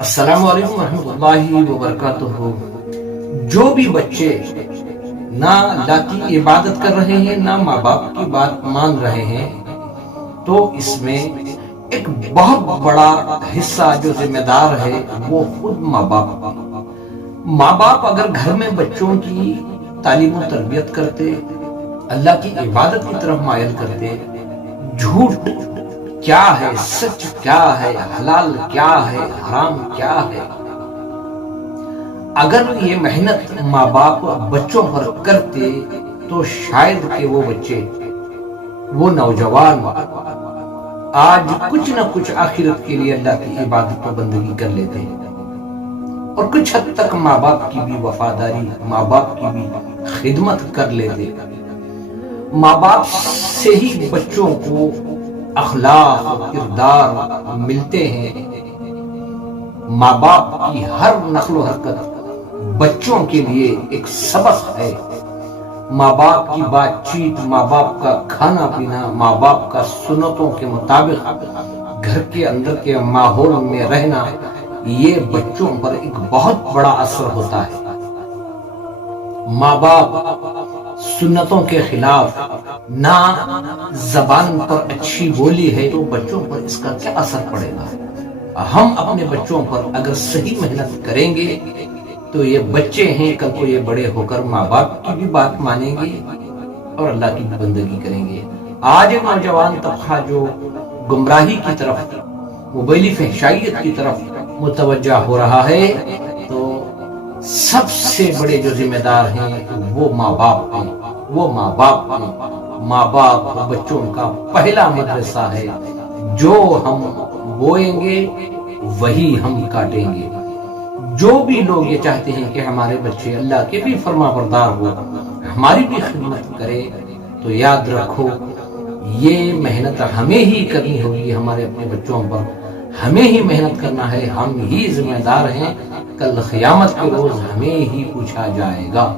السلام علیکم ورحمۃ اللہ وبرکاتہ۔ جو بھی بچے نہ اللہ کی عبادت کر رہے ہیں نہ ماں باپ کی بات مان رہے ہیں تو اس میں ایک بہت بڑا حصہ جو ذمہ دار ہے وہ خود ماں باپ۔ ماں باپ اگر گھر میں بچوں کی تعلیم و تربیت کرتے، اللہ کی عبادت کی طرف مائل کرتے، جھوٹ کیا ہے، سچ کیا ہے، حلال کیا ہے، حرام کیا ہے، اگر یہ محنت ماں باپ بچوں پر کرتے تو شاید کہ وہ بچے، وہ نوجوان آج کچھ نہ کچھ آخرت کے لیے اللہ کی عبادت و بندگی کر لیتے ہیں، اور کچھ حد تک ماں باپ کی بھی وفاداری، ماں باپ کی بھی خدمت کر لیتے۔ ماں باپ سے ہی بچوں کو اخلاق و کردار ملتے ہیں۔ ماں باپ کی ہر نقل و حرکت بچوں کے لیے ایک سبق ہے۔ ماں باپ کی بات چیت، ماں باپ کا کھانا پینا، ماں باپ کا سنتوں کے مطابق گھر کے اندر کے ماحول میں رہنا، یہ بچوں پر ایک بہت بڑا اثر ہوتا ہے۔ ماں باپ سنتوں کے خلاف نہ زبان پر اچھی بولی ہے تو بچوں پر اس کا کیا اثر پڑے گا؟ ہم اپنے بچوں پر اگر صحیح محنت کریں گے تو یہ بچے ہیں، کل کو یہ بڑے ہو کر ماں باپ کی بھی بات مانیں گے اور اللہ کی بھی بندگی کریں گے۔ آج نوجوان طبقہ جو گمراہی کی طرف، موبائلی فحشائیت کی طرف متوجہ ہو رہا ہے، تو سب سے بڑے جو ذمہ دار ہیں وہ ماں باپ ہیں، وہ ماں باپ ہیں۔ ماں باپ بچوں کا پہلا مدرسہ ہے۔ جو ہم بوئیں گے وہی ہم کاٹیں گے۔ جو بھی لوگ یہ چاہتے ہیں کہ ہمارے بچے اللہ کے بھی فرما بردار ہو، ہماری بھی خدمت کرے، تو یاد رکھو یہ محنت ہمیں ہی کرنی ہوگی، ہمارے اپنے بچوں پر ہمیں ہی محنت کرنا ہے، ہم ہی ذمہ دار ہیں۔ کل قیامت کے روز ہمیں ہی پوچھا جائے گا۔